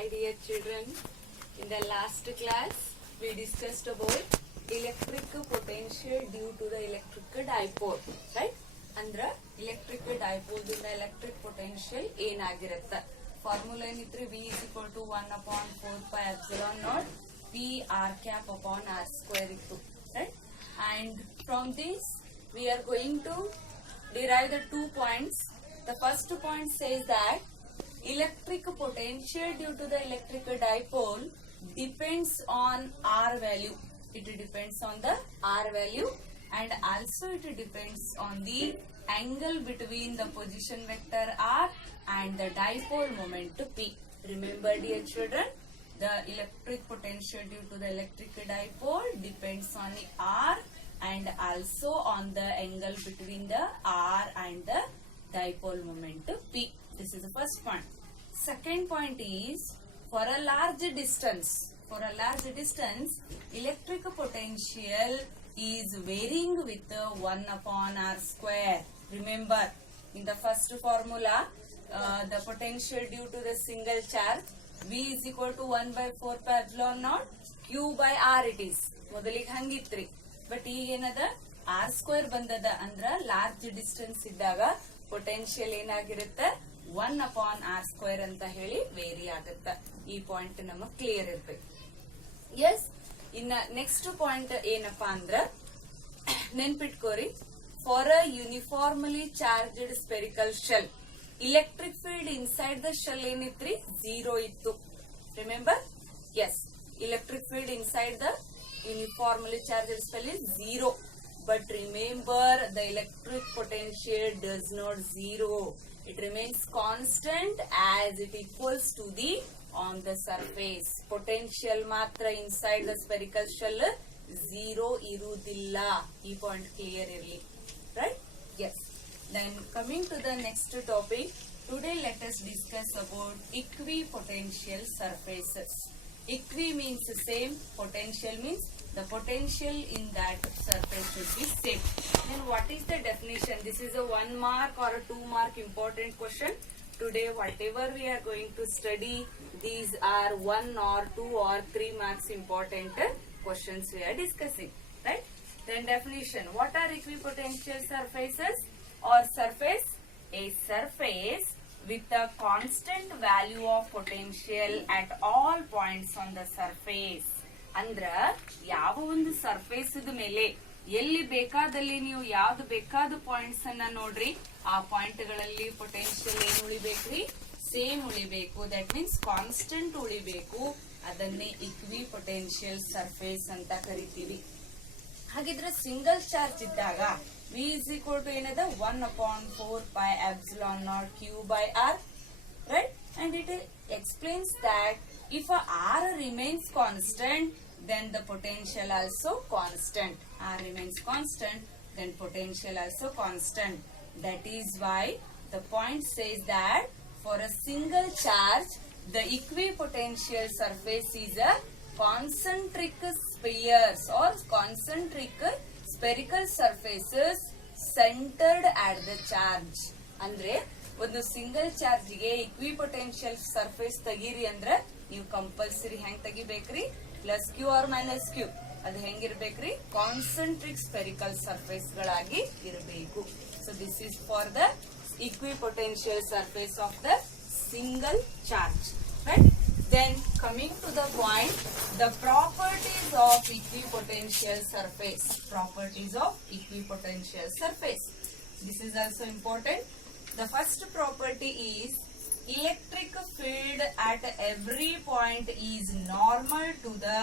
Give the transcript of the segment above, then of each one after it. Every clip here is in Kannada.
Hi dear children, in the last class we discussed about electric potential due to the electric dipole, right? Andra electric dipole dinda electric potential ಏನಾಗಿರುತ್ತೆ formula ಏನಿತ್ರಿ V is equal to 1 upon 4 pi epsilon naught P r cap upon r square ಇತ್ತು, right? And from this we are going to derive the 2 points. The first point says that electric potential due to the electric dipole depends on r value. It depends on the r value and also it depends on the angle between the position vector r and the dipole moment p. Remember dear children, the electric potential due to the electric dipole depends on the r and also on the angle between the r and the dipole moment p. This is the first point. Second point is for a large distance, electric potential is varying with 1 upon r square. Remember in the first formula the potential due to the single charge V is equal to 1 by 4 pi epsilon naught Q by r it is. ಮೊದಲಿಗೆ ಹಂಗಿತ್ರಿ, ಬಟ್ ಈಗ ಏನದ ಆರ್ ಸ್ಕ್ವೇರ್ ಬಂದದ ಅಂದ್ರ ಲಾರ್ಜ್ ಡಿಸ್ಟೆನ್ಸ್ ಇದ್ದಾಗ ಪೊಟೆನ್ಶಿಯಲ್ ಏನಾಗಿರುತ್ತೆ 1 ಅಪಾನ್ ಆರ್ ಸ್ಕ್ವೇರ್ ಅಂತ ಹೇಳಿ ವೇರಿ ಆಗುತ್ತ. ಈ ಪಾಯಿಂಟ್ ನಮಗ್ ಕ್ಲಿಯರ್ ಇರ್ಬೇಕು. ಎಸ್, ಇನ್ನ ನೆಕ್ಸ್ಟ್ ಪಾಯಿಂಟ್ ಏನಪ್ಪಾ ಅಂದ್ರ ನೆನ್ಪಿಟ್ಕೋರಿ, for a uniformly charged spherical shell electric field inside the shell ಏನಿತ್ರಿ 0 ಇತ್ತು. Remember? Yes, electric field inside the uniformly charged shell is 0. But remember the electric potential does not 0. It remains constant as it equals to the on the surface. Potential ಮಾತ್ರ inside the spherical shell 0 ಇರುವುದಿಲ್ಲ. ಈ ಪಾಯಿಂಟ್ ಕ್ಲಿಯರ್ ಇರಲಿ, right? Yes. Then coming to the next topic, today let us discuss about equipotential surfaces. Equi means same, potential means the potential in that surface should be same. Then what is the definition? This is a 1 mark or a 2 mark important question. Today whatever we are going to study, these are 1 or 2 or 3 marks important questions we are discussing, right? Then definition, what are equipotential surfaces or surface? A surface with a constant value of potential at all points on the surface. ಅಂದ್ರ ಯಾವ ಒಂದು ಸರ್ಫೇಸ್ ಮೇಲೆ ಎಲ್ಲಿ ಬೇಕಾದಲ್ಲಿ ನೀವು ಯಾವ್ದು ಬೇಕಾದ ಪಾಯಿಂಟ್ಸ್ ಅನ್ನ ನೋಡ್ರಿ, ಆ ಪಾಯಿಂಟ್ ಗಳಲ್ಲಿ ಪೊಟೆನ್ಶಿಯಲ್ ಏನ್ ಉಳಿಬೇಕ್ರಿ? ಸೇಮ್ ಉಳಿಬೇಕು. ದಟ್ ಮೀನ್ಸ್ ಕಾನ್ಸ್ಟೆಂಟ್ ಉಳಿಬೇಕು. ಅದನ್ನೇ ಇಕ್ವಿ ಪೊಟೆನ್ಶಿಯಲ್ ಸರ್ಫೇಸ್ ಅಂತ ಕರಿತೀವಿ. ಹಾಗಿದ್ರೆ ಸಿಂಗಲ್ ಚಾರ್ಜ್ ಇದ್ದಾಗ V is equal to ಏನದ 1 upon 4 pi epsilon naught Q by R, right? And it explains that if a R remains constant, then the potential also constant. R remains constant, then potential also constant. That is why the point says that for a single charge, the equipotential surface is a concentric spheres or concentric spherical surfaces centered at the charge. ಅಂದ್ರೆ ಒಂದು ಸಿಂಗಲ್ ಚಾರ್ಜ್ ಗೆ ಇಕ್ವಿಪೊಟೆನ್ಶಿಯಲ್ ಸರ್ಫೇಸ್ ತೆಗೀರಿ ಅಂದ್ರೆ ನೀವು ಕಂಪಲ್ಸರಿ ಹೆಂಗ್ ತೆಗಿಬೇಕ್ರಿ? Plus Q or minus Q. ಅದು ಹೆಂಗಿರ್ಬೇಕ್ರಿ? ಕಾನ್ಸೆಂಟ್ರಿಕ್ ಸ್ಪೆರಿಕಲ್ ಸರ್ಫೇಸ್ ಗಳಾಗಿ ಇರಬೇಕು. So this is for the equipotential surface of the single charge, right? Then coming to the point, the properties of equipotential surface. Properties of equipotential surface. This is also important. The first property is electric field at every point is normal to the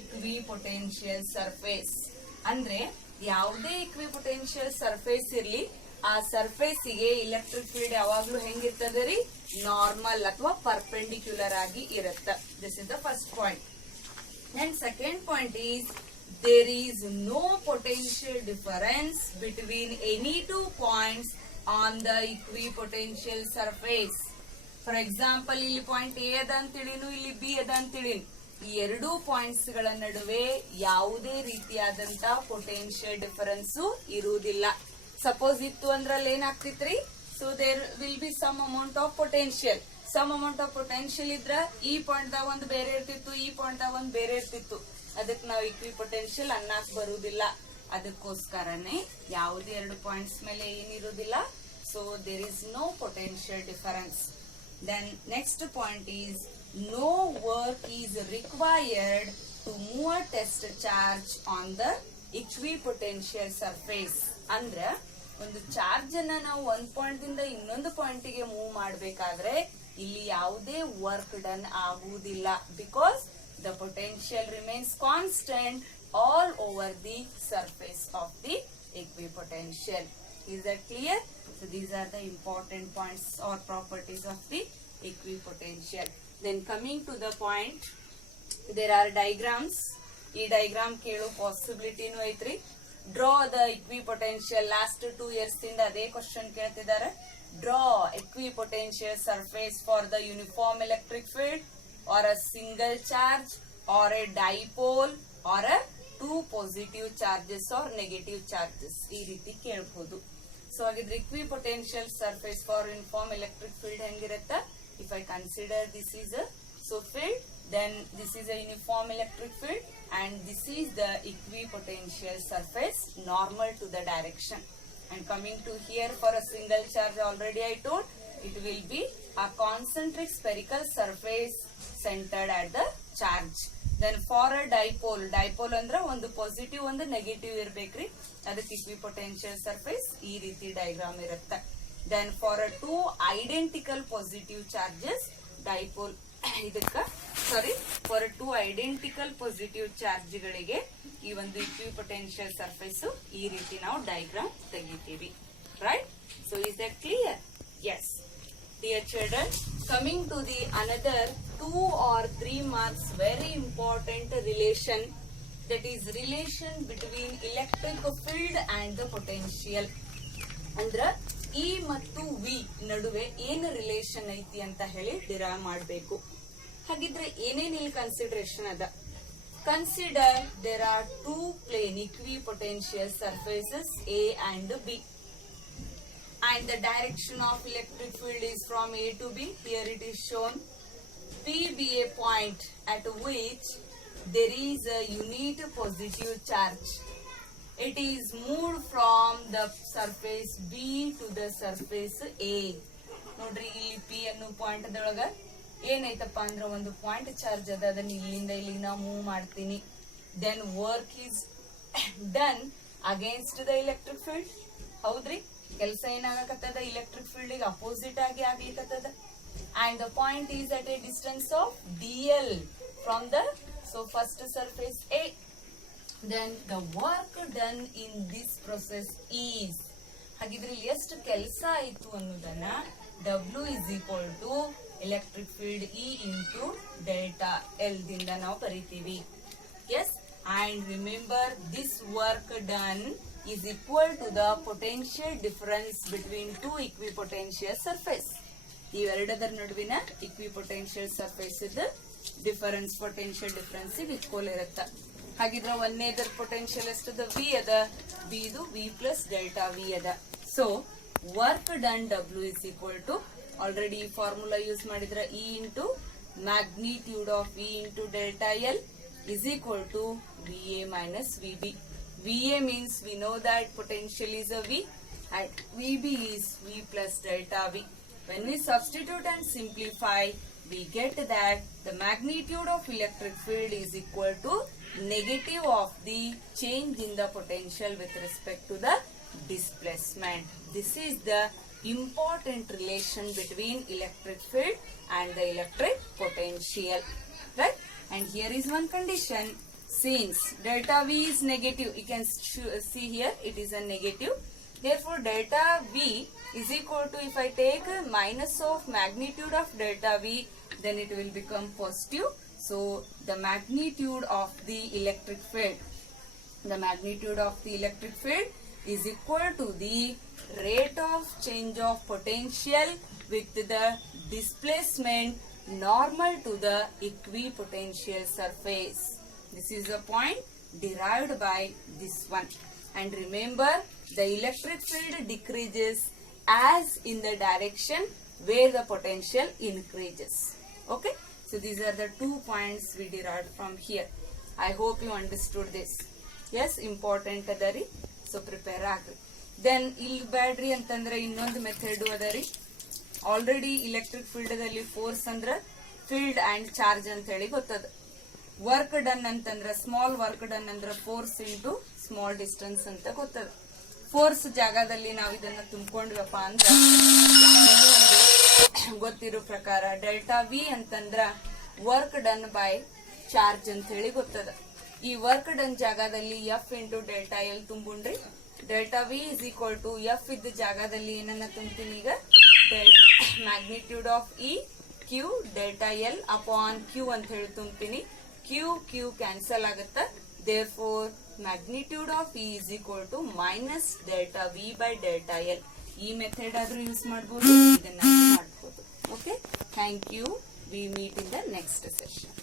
equipotential surface. ಅಂದ್ರೆ ಯಾವುದೇ equipotential surface ಇರ್ಲಿ, ಆ ಸರ್ಫೇಸ್ ಗೆ ಇಲೆಕ್ಟ್ರಿಕ್ ಫೀಲ್ಡ್ ಯಾವಾಗ್ಲೂ ಹೆಂಗಿರ್ತದೆ ರೀ? ನಾರ್ಮಲ್ ಅಥವಾ ಪರ್ಪೆಂಡಿಕ್ಯುಲರ್ ಆಗಿ ಇರುತ್ತೆ. This is the first point. And second point is there is no potential difference between any 2 points on the equipotential surface. For example ಇಲ್ಲಿ ಪಾಯಿಂಟ್ ಎ ಅದ ಅಂತೇಳಿನು, ಇಲ್ಲಿ ಬಿ ಅದ ಅಂತೇಳಿನು. ಈ ಎರಡೂ ಪಾಯಿಂಟ್ಸ್ ಗಳ ನಡುವೆ ಯಾವುದೇ ರೀತಿಯಾದಂತ ಪೊಟೆನ್ಶಿಯಲ್ ಡಿಫರೆನ್ಸ್ ಇರುವುದಿಲ್ಲ. ಸಪೋಸ್ ಇತ್ತು ಅಂದ್ರಲ್ಲಿ ಏನಾಗ್ತಿತ್ರಿ? So there will be some amount of potential. Some amount of potential ಇದ್ರ ಈ ಪಾಯಿಂಟ್ ದಾಗ ಒಂದು ಬೇರೆ ಇರ್ತಿತ್ತು, ಈ ಪಾಯಿಂಟ್ ದಾಗ ಒಂದು ಬೇರೆ ಇರ್ತಿತ್ತು. ಅದಕ್ಕೆ ನಾವು ಇಕ್ವಿ ಪೊಟೆನ್ಶಿಯಲ್ ಅನ್ನಕ್ ಬರುವುದಿಲ್ಲ. ಅದಕ್ಕೋಸ್ಕರನೇ ಯಾವುದೇ ಎರಡು ಪಾಯಿಂಟ್ಸ್ ಮೇಲೆ ಏನಿರುವುದಿಲ್ಲ. So there is no potential difference. Then next point is no work is required to move a test charge on the equipotential surface. ಅಂದ್ರೆ ಒಂದು ಚಾರ್ಜ್ ಅನ್ನ ನಾವು ಒಂದ್ ಪಾಯಿಂಟ್ ದಿಂದ ಇನ್ನೊಂದು ಪಾಯಿಂಟ್ ಗೆ ಮೂವ್ ಮಾಡಬೇಕಾದ್ರೆ ಇಲ್ಲಿ ಯಾವುದೇ ವರ್ಕ್ ಡನ್ ಆಗುವುದಿಲ್ಲ. Because the potential remains constant all over the surface of the equipotential. Is that clear? So these are the important points or properties of the equipotential. Then coming to the point, there are diagrams. ಈ ಡೈಗ್ರಾಮ್ ಕೇಳೋ ಪಾಸಿಬಿಲಿಟಿನೂ ಐತ್ರಿ. Draw the equipotential. Last 2 years ಇಂದ ಅದೇ ಕ್ವಶನ್ ಕೇಳ್ತಿದ್ದಾರೆ. Draw equipotential surface for the uniform electric field or a single charge or a dipole or a two positive charges or negative charges. ಈ ರೀತಿ ಕೇಳಬಹುದು. ಸೊ ಹಾಗಿದ್ರೆ equipotential surface for uniform electric field ಹೆಂಗಿರುತ್ತೆ? If I consider this is a field, then this is a uniform electric field and this is the equipotential surface normal to the direction. And coming to here, for a single charge, already I told, it will be a concentric spherical surface centered at the charge. Then for a dipole ಅಂದ್ರೆ ಒಂದು ಪಾಸಿಟಿವ್ ಒಂದು ನೆಗೆಟಿವ್ ಇರ್ಬೇಕ್ರಿ. ಅದಕ್ಕೆ equipotential surface ಈ ರೀತಿ ಡಯಾಗ್ರಾಮ್ ಇರುತ್ತೆ. Then for a two identical positive charges, dipole for a two identical positive charge ಗಳಿಗೆ ಈ ಒಂದು equipotential surface ಈ ರೀತಿ ನಾವು ಡಯಾಗ್ರಾಮ್ ತೆಗಿತೀವಿ. Right? So is that clear? Yes. Dear children, coming to the another 2 or 3 marks very important relation, that is relation between electric field and the potential. ಅಂದ್ರ ಇ ಮತ್ತು ವಿ ನಡುವೆ ಏನು ರಿಲೇಷನ್ ಐತಿ ಅಂತ ಹೇಳಿ ಡಿರೈವ್ ಮಾಡಬೇಕು. ಹಾಗಿದ್ರೆ ಏನೇನ್ ಇಲ್ಲಿ ಕನ್ಸಿಡರೇಷನ್ ಅದ? Consider there are 2 plane equipotential surfaces A and B and the direction of electric field is from A to B. Here it is shown. P be a point at which there is a unit positive charge. It is moved from the surface B to the surface A. ನೋಡ್ರಿ ಇಲ್ಲಿ P ಅನ್ನೋ ಪಾಯಿಂಟ್ ಅದೊಳಗ ಏನೈತಪ್ಪ ಅಂದ್ರ ಒಂದು ಪಾಯಿಂಟ್ ಚಾರ್ಜ್ ಅದ. ಅದನ್ನ ಇಲ್ಲಿಂದ ಇಲ್ಲಿಗೆ ನಾವು ಮೂವ್ ಮಾಡ್ತೀನಿ. Then work is done against the electric field. ಹೌದ್ರಿ, ಕೆಲಸ ಏನಾಗಕತ್ತದ ಎಲೆಕ್ಟ್ರಿಕ್ ಫೀಲ್ಡ್ ಗೆ ಅಪೋಸಿಟ್ ಆಗಿ ಆಗ್ಲಿಕ್ಕತ್ತದ. And the point is at a distance of DL from the first surface A. Then the work done in this process is, ಹಾಗಿದ್ರೆ ಎಷ್ಟು ಕೆಲಸ ಆಯ್ತು ಅನ್ನೋದನ್ನ W is equal to electric field E into delta L ದಿಂದ ನಾವು ಬರೀತೀವಿ. Yes, and remember this work done is equal to the potential difference between two equipotential surface. ಇವೆರಡರ ನಡುವಿನ equipotential surface ಇದ ಡಿಫರೆನ್ಸ್ ಪೊಟೆನ್ಶಿಯಲ್ ಡಿಫರೆನ್ಸ್ ಈಕ್ವಲ್ ಇರುತ್ತೆ. ಹಾಗಿದ್ರೆ ಒಂದೇದರ ಪೊಟೆನ್ಶಿಯಲ್ ಎಷ್ಟದ? ವಿ ಅದ. ಬಿ ಇದು ವಿ ಪ್ಲಸ್ ಡೆಲ್ಟಾ ವಿ ಅದ. So work done W is equal to, already ಈ ಫಾರ್ಮುಲಾ ಯೂಸ್ ಮಾಡಿದ್ರೆ E into magnitude of V into delta L is equal to VA minus VB. VA means we know that potential is a V and VB is V plus delta V. When we substitute and simplify, we get that the magnitude of electric field is equal to negative of the change in the potential with respect to the displacement. This is the important relation between electric field and the electric potential. Right? And here is one condition. Since delta V is negative, you can see here it is a negative. Therefore, delta V is equal to, if I take minus of magnitude of delta V, then it will become positive. So, the magnitude of the electric field is equal to the rate of change of potential with the displacement normal to the equipotential surface. This is a point derived by this one. And remember, the electric field decreases as in the direction where the potential increases. Okay, so these are the 2 points we derived from here. I hope you understood this. Yes, important adari, so prepare agri. Then ಇಲ್ಲಿ ಬ್ಯಾಡ್ರಿ ಅಂತಂದ್ರೆ ಇನ್ನೊಂದು ಮೆಥಡ್ ಅದರಿ. ಆಲ್ರೆಡಿ ಎಲೆಕ್ಟ್ರಿಕ್ ಫೀಲ್ಡ್ ದಲ್ಲಿ ಫೋರ್ಸ್ ಅಂದ್ರ ಫೀಲ್ಡ್ ಅಂಡ್ ಚಾರ್ಜ್ ಅಂತ ಹೇಳಿ ಗೊತ್ತದ. ವರ್ಕ್ ಡನ್ ಅಂತಂದ್ರ ಸ್ಮಾಲ್ ವರ್ಕ್ ಡನ್ ಅಂದ್ರ ಫೋರ್ಸ್ ಇಂಟು ಸ್ಮಾಲ್ ಡಿಸ್ಟೆನ್ಸ್ ಅಂತ ಗೊತ್ತದ. ಫೋರ್ಸ್ ಜಾಗದಲ್ಲಿ ನಾವು ಇದನ್ನ ತುಂಬಿಕೊಂಡ್ವಪ್ಪ ಅಂದ್ರ ಇನ್ನೂ ಒಂದು ಗೊತ್ತಿರೋ ಪ್ರಕಾರ ಡೆಲ್ಟಾ ವಿ ಅಂತಂದ್ರ ವರ್ಕ್ ಡನ್ ಬೈ ಚಾರ್ಜ್ ಅಂತ ಹೇಳಿ ಗೊತ್ತದ. ಈ ವರ್ಕ್ ಡನ್ ಜಾಗದಲ್ಲಿ ಎಫ್ ಇಂಟು ಡೆಲ್ಟಾ ಎಲ್ ತುಂಬುಂಡ್ರಿ. Delta V is equal to F ಇದ್ದ ಜಾಗದಲ್ಲಿ ಏನನ್ನ ತುಂಬ್ತೀನಿ ಈಗ magnitude of E Q delta L upon Q ಅಂತ ಹೇಳಿ ತುಂಬ್ತೀನಿ. ಕ್ಯೂ ಕ್ಯಾನ್ಸಲ್ ಆಗುತ್ತ. Therefore magnitude of E is equal to minus delta V by delta L. ಈ ಮೆಥಡ್ ಆದ್ರೂ ಯೂಸ್ ಮಾಡಬಹುದು, ಇದನ್ನ ಮಾಡಬಹುದು. Okay, thank you. We meet in the next session.